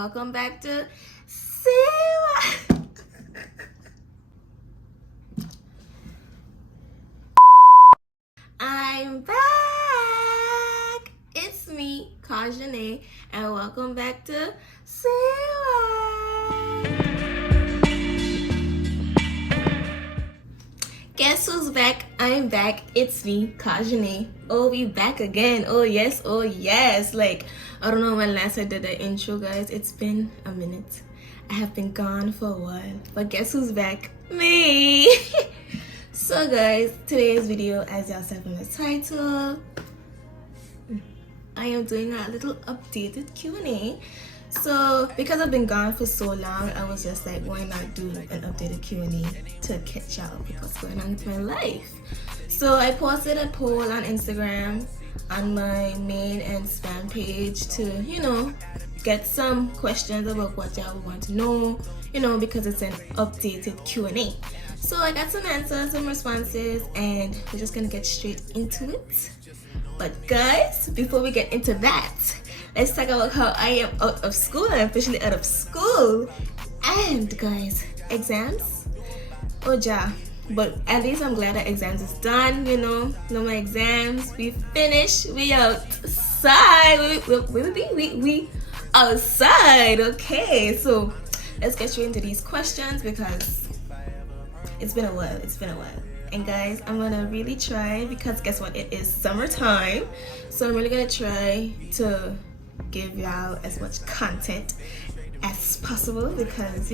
welcome back to Siwa. I'm back. It's me, Kajane, and welcome back to Siwa. Guess who's back? I'm back. It's me, Kajane. Oh, we back again. Oh yes, oh yes. Like, I don't know when last I did the intro, guys. It's been a minute. I have been gone for a while. But guess who's back? Me! So guys, today's video, as y'all said from the title, I am doing a little updated Q&A. So because I've been gone for so long, I was just like, why not do an updated Q&A to catch y'all up with what's going on with my life. So I posted a poll on Instagram on my main and spam page to, get some questions about what y'all want to know, because it's an updated Q&A. So I got some answers, some responses, and we're just gonna get straight into it. But guys, before we get into that, let's talk about how I am out of school. I'm officially out of school. And guys, exams? Oh ja. But at least I'm glad that exams is done, no more exams. We finished. We outside. We outside. Okay, so let's get straight into these questions because it's been a while. And guys, I'm gonna really try, because guess what? It is summertime. So I'm really gonna try to give y'all as much content as possible because,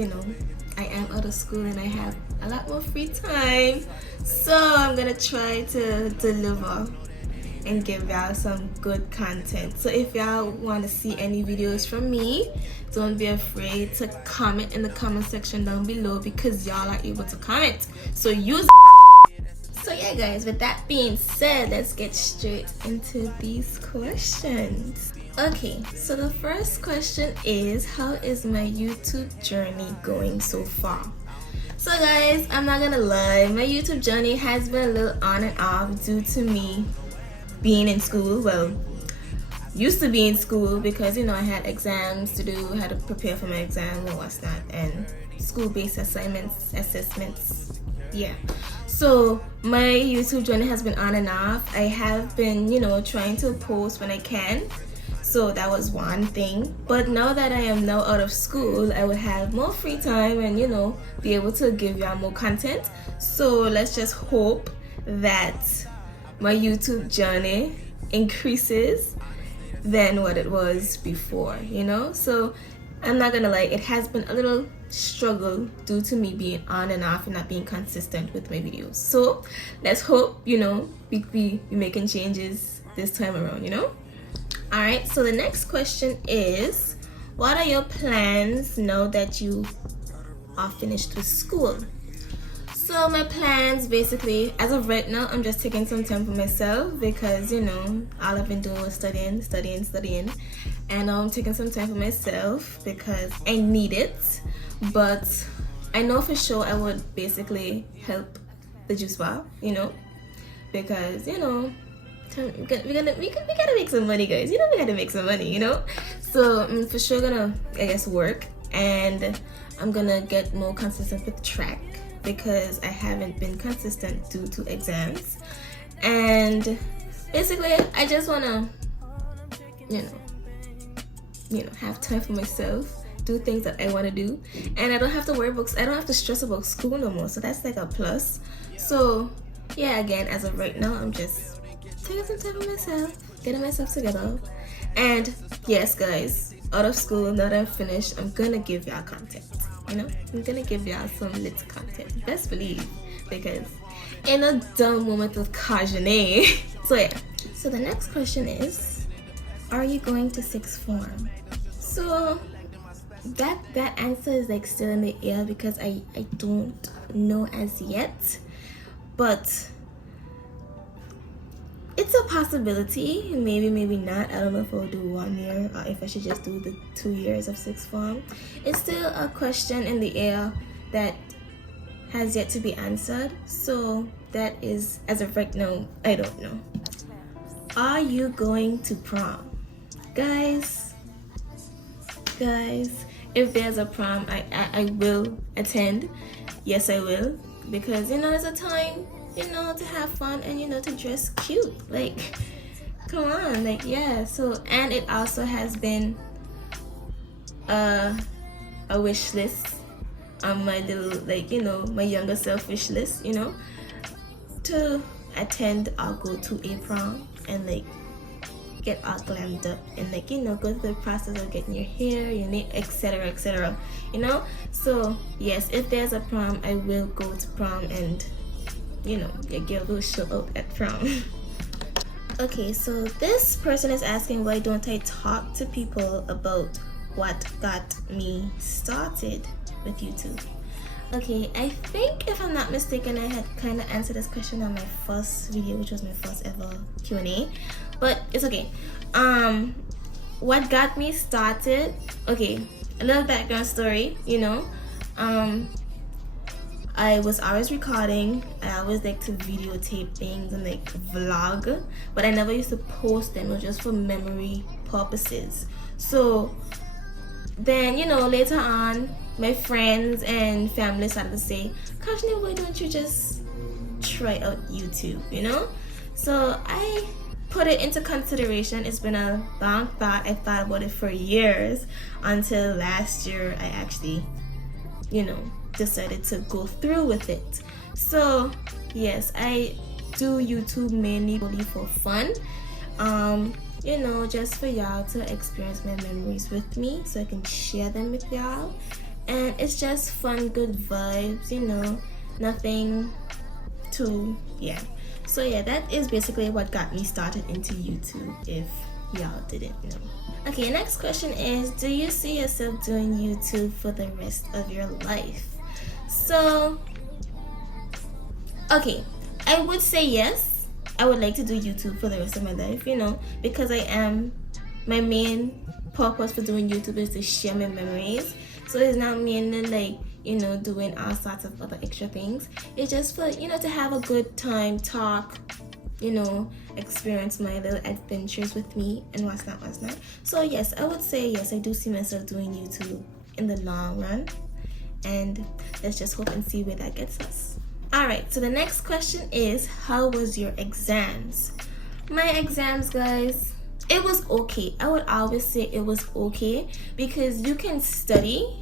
I am out of school and I have a lot more free time. So I'm gonna try to deliver and give y'all some good content. So if y'all want to see any videos from me, don't be afraid to comment in the comment section down below because y'all are able to comment. So use. So yeah guys, with that being said, let's get straight into these questions. Okay, so the first question is, how is my YouTube journey going so far? So guys, I'm not gonna lie, my YouTube journey has been a little on and off due to me being in school. Well, used to be in school because I had exams to do, had to prepare for my exams and what's not, and school-based assignments, assessments, yeah. So my YouTube journey has been on and off. I have been, trying to post when I can. So that was one thing. But now that I am now out of school, I will have more free time and, be able to give y'all more content. So let's just hope that my YouTube journey increases than what it was before, So I'm not gonna lie, it has been a little struggle due to me being on and off and not being consistent with my videos. So let's hope, we be making changes this time around, Alright, so the next question is, what are your plans now that you are finished with school? So my plans, basically, as of right now, I'm just taking some time for myself because, all I've been doing was studying. And I'm taking some time for myself because I need it. But I know for sure I would basically help the juice bar, because, we gotta make some money, guys. We gotta make some money, So I'm for sure gonna, work. And I'm gonna get more consistent with track, because I haven't been consistent due to exams. And basically I just wanna have time for myself, do things that I want to do, and I don't have to worry about, I don't have to stress about school no more. So that's like a plus. So yeah, again, as of right now, I'm just taking some time for myself, getting myself together. And yes guys, out of school, now that I'm finished, I'm gonna give y'all content. I'm gonna give y'all some lit content, best believe, because in a dumb moment with Kajane. So yeah, so the next question is, are you going to sixth form? So that answer is like still in the air because I don't know as yet, but it's a possibility. Maybe not. I don't know if I'll do 1 year or if I should just do the 2 years of sixth form. It's still a question in the air that has yet to be answered. So that is, as of right now, I don't know. Are you going to prom? Guys, guys, if there's a prom, I will attend. Yes, I will, because it's a time to have fun and to dress cute. Like, come on, like, yeah. So, and it also has been a wish list on my little, like, my younger self wish list, to attend or go to a prom and like get all glammed up and like go through the process of getting your hair, your nail, etc, etc. So yes, if there's a prom, I will go to prom, and your girl will show up at prom. Okay, so this person is asking, why don't I talk to people about what got me started with YouTube? Okay, I think if I'm not mistaken, I had kind of answered this question on my first video, which was my first ever Q&A, but it's okay. What got me started? Okay, a little background story. I was always recording. I always like to videotape things and like vlog, but I never used to post them. It was just for memory purposes. So then, later on, my friends and family started to say, Kashni, why don't you just try out YouTube, So I put it into consideration. It's been a long thought. I thought about it for years until last year I actually, decided to go through with it. So yes, I do YouTube mainly for fun. Just for y'all to experience my memories with me so I can share them with y'all. And it's just fun, good vibes, nothing too, yeah. So yeah, that is basically what got me started into YouTube, if y'all didn't know. Okay, next question is, do you see yourself doing YouTube for the rest of your life? So, okay, I would say yes. I would like to do YouTube for the rest of my life, because my main purpose for doing YouTube is to share my memories. So it's not mainly like, doing all sorts of other extra things. It's just for, to have a good time, talk, experience my little adventures with me and what's not. So yes, I would say yes, I do see myself doing YouTube in the long run. And let's just hope and see where that gets us. Alright, so the next question is, how was your exams? My exams, guys, it was okay. I would always say it was okay, because you can study,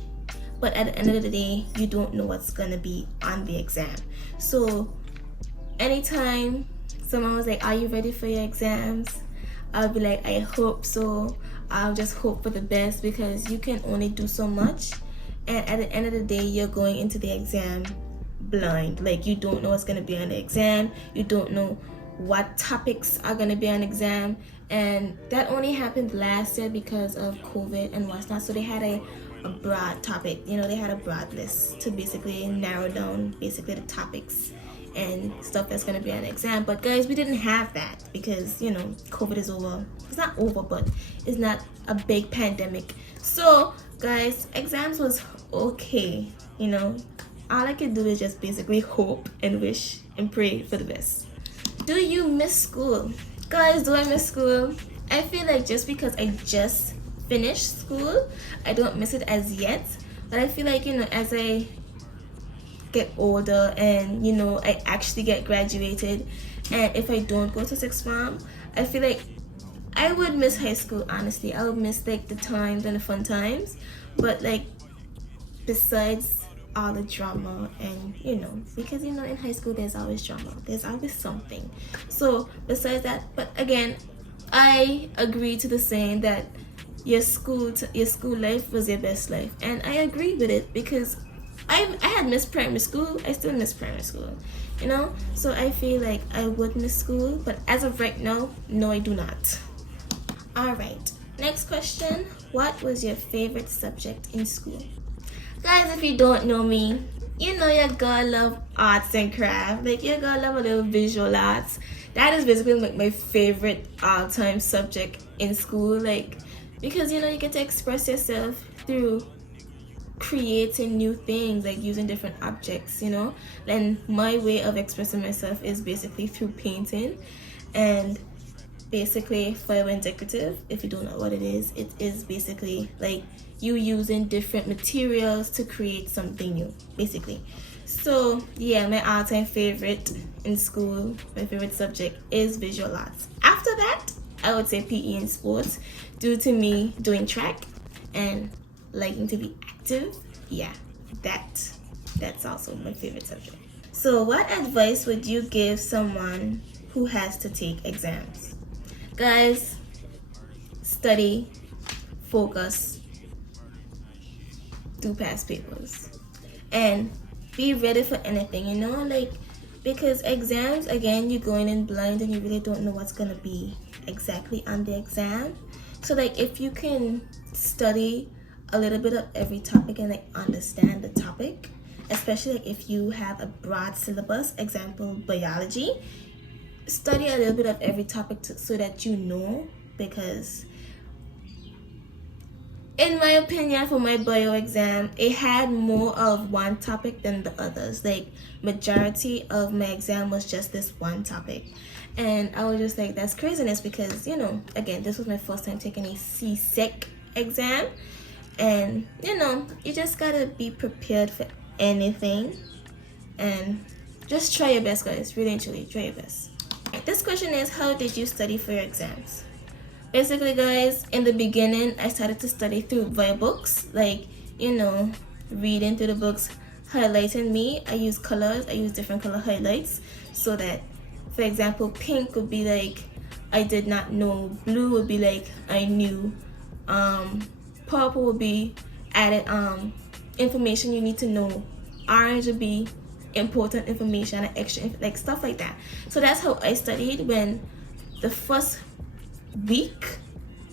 but at the end of the day, you don't know what's gonna be on the exam. So anytime someone was like, are you ready for your exams? I'll be like, I hope so. I'll just hope for the best, because you can only do so much. And at the end of the day, you're going into the exam blind. Like, you don't know what's going to be on the exam. You don't know what topics are going to be on exam. And that only happened last year because of COVID and what's not. So they had a broad topic. They had a broad list to basically narrow down basically the topics and stuff that's going to be on the exam. But guys, we didn't have that because, COVID is over. It's not over, but it's not a big pandemic. So guys, exams was okay. All I can do is just basically hope and wish and pray for the best. Do you miss school? Guys, do I miss school? I feel like just because I just finished school, I don't miss it as yet. But I feel like, as I get older and, I actually get graduated, and if I don't go to sixth form, I feel like I would miss high school, honestly. I would miss like the times and the fun times. But like, besides all the drama and because in high school there's always drama, there's always something. So besides that, but again, I agree to the saying that your school life was your best life, and I agree with it, because I had missed primary school. I still miss primary school, so I feel like I would miss school, but as of right now, no, I do not. Alright, next question. What was your favorite subject in school? Guys, if you don't know me, your girl love arts and craft. Like, your girl love a little visual arts. That is basically like my favorite all-time subject in school. Like, because you get to express yourself through creating new things, like using different objects, and my way of expressing myself is basically through painting. And basically bioindicative. If you don't know what it is basically like you using different materials to create something new, basically. So yeah, my all-time favorite in school, my favorite subject is visual arts. After that, I would say PE and sports, due to me doing track and liking to be active. Yeah, that's also my favorite subject. So what advice would you give someone who has to take exams? Guys, study, focus, do past papers, and be ready for anything, you know, like, because exams, again, you're going in blind and you really don't know what's gonna be exactly on the exam. So like if you can study a little bit of every topic and like understand the topic, especially like if you have a broad syllabus, example biology, study a little bit of every topic so that you know, because in my opinion, for my bio exam, it had more of one topic than the others. Like majority of my exam was just this one topic, and I was just like, that's craziness, because you know, again, this was my first time taking a CSEC exam, and you know, you just gotta be prepared for anything and just try your best, guys. Really and truly, try your best. This question is, how did you study for your exams? Basically, guys, in the beginning, I started to study via books, like, you know, reading through the books, highlighting me. I use colors, I use different color highlights, so that, for example, pink would be like, I did not know. Blue would be like, I knew. Purple would be added information you need to know. Orange would be important information and extra, like stuff like that. So that's how I studied when the first week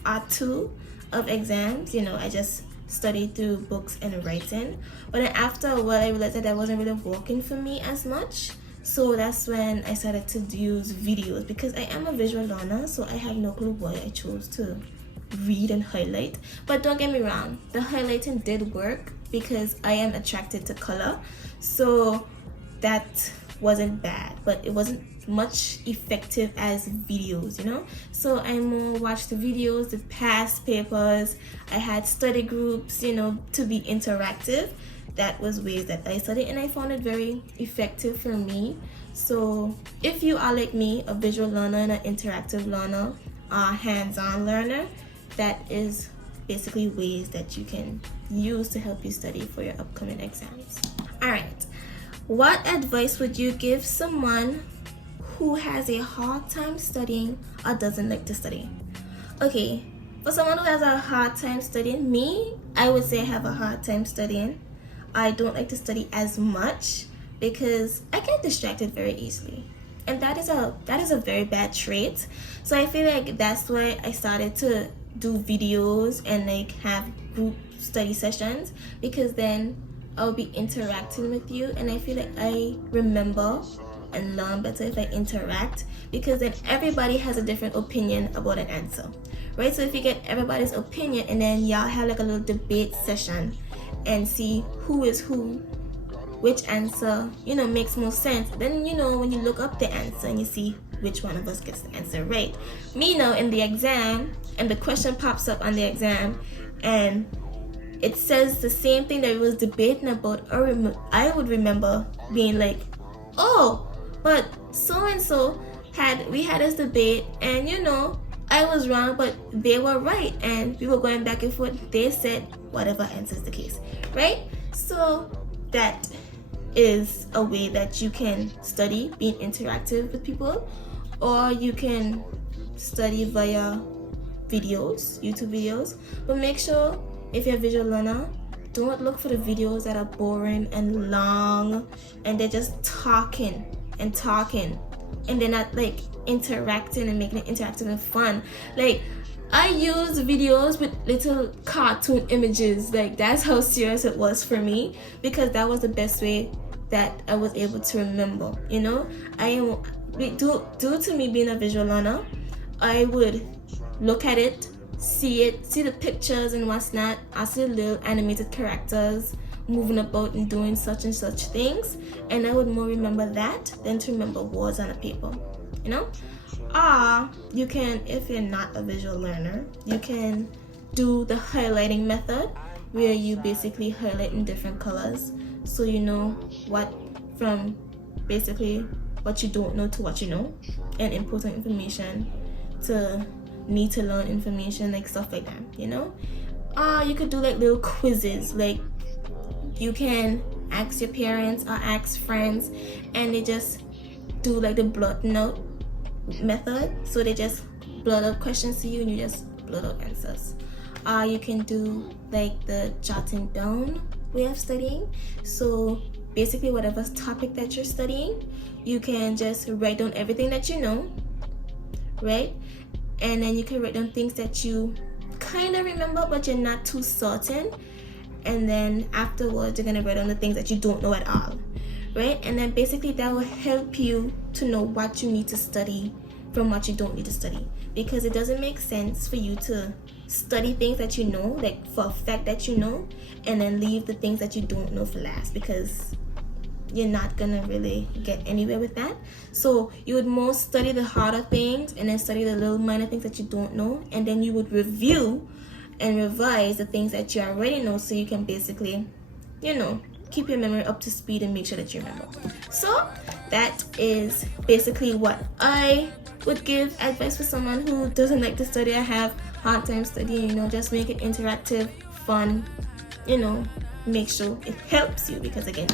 or two of exams, you know, I just studied through books and writing. But then after a while, I realized that wasn't really working for me as much. So that's when I started to use videos, because I am a visual learner, so I have no clue why I chose to read and highlight. But don't get me wrong, the highlighting did work because I am attracted to color, so that wasn't bad, but it wasn't much effective as videos, you know. So I more watched the videos, the past papers. I had study groups, you know, to be interactive. That was ways that I studied, and I found it very effective for me. So if you are like me, a visual learner and an interactive learner, a hands-on learner, that is basically ways that you can use to help you study for your upcoming exams. All right, what advice would you give someone who has a hard time studying or doesn't like to study? Okay, for someone who has a hard time studying, me, I would say I have a hard time studying. I don't like to study as much because I get distracted very easily, and that is a very bad trait. So I feel like that's why I started to do videos and like have group study sessions, because then I'll be interacting with you, and I feel like I remember and learn better if I interact, because then everybody has a different opinion about an answer, right? So if you get everybody's opinion and then y'all have like a little debate session and see who is who, which answer, you know, makes more sense, then, you know, when you look up the answer and you see which one of us gets the answer right. Me now in the exam, and the question pops up on the exam and it says the same thing that we was debating about, I would remember being like, oh, but so and so had this debate, and you know, I was wrong but they were right, and we were going back and forth. They said whatever answers the case, right? So that is a way that you can study, being interactive with people, or you can study via videos, YouTube videos. But make sure, if you're a visual learner, don't look for the videos that are boring and long and they're just talking and they're not like interacting and making it interactive and fun. Like, I use videos with little cartoon images. Like, that's how serious it was for me, because that was the best way that I was able to remember, you know. Due to me being a visual learner, I would look at it, see the pictures and what's not. I see the little animated characters moving about and doing such and such things, and I would more remember that than to remember words on a paper, you know. Or you can, if you're not a visual learner, you can do the highlighting method, where you basically highlight in different colors so you know what, from basically what you don't know to what you know, and important information to need to learn information, like stuff like that, you know. You could do like little quizzes, like you can ask your parents or ask friends, and they just do like the blot note method, so they just blot out questions to you and you just blot out answers. You can do like the jotting down way of studying. So basically whatever topic that you're studying, you can just write down everything that you know, right? And then you can write down things that you kind of remember but you're not too certain, and then afterwards you're gonna write down the things that you don't know at all, right? And then basically that will help you to know what you need to study from what you don't need to study, because it doesn't make sense for you to study things that you know, like for a fact that you know, and then leave the things that you don't know for last, because you're not gonna really get anywhere with that. So you would more study the harder things and then study the little minor things that you don't know, and then you would review and revise the things that you already know, so you can basically, you know, keep your memory up to speed and make sure that you remember. So that is basically what I would give advice for someone who doesn't like to study or have hard time studying. You know, just make it interactive, fun, you know, make sure it helps you, because again,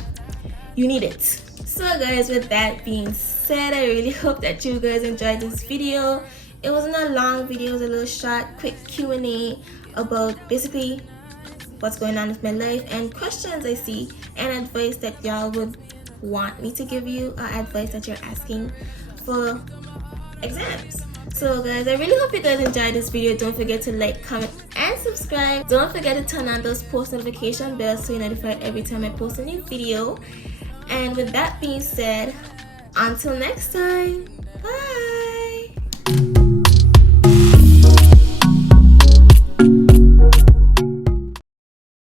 you need it. So guys, with that being said, I really hope that you guys enjoyed this video. It wasn't a long video, it was a little short, quick Q&A about basically what's going on with my life and questions I see, and advice that y'all would want me to give you, or advice that you're asking for exams. So guys, I really hope you guys enjoyed this video. Don't forget to like, comment, and subscribe. Don't forget to turn on those post notification bells so you're notified every time I post a new video. And with that being said, until next time, bye.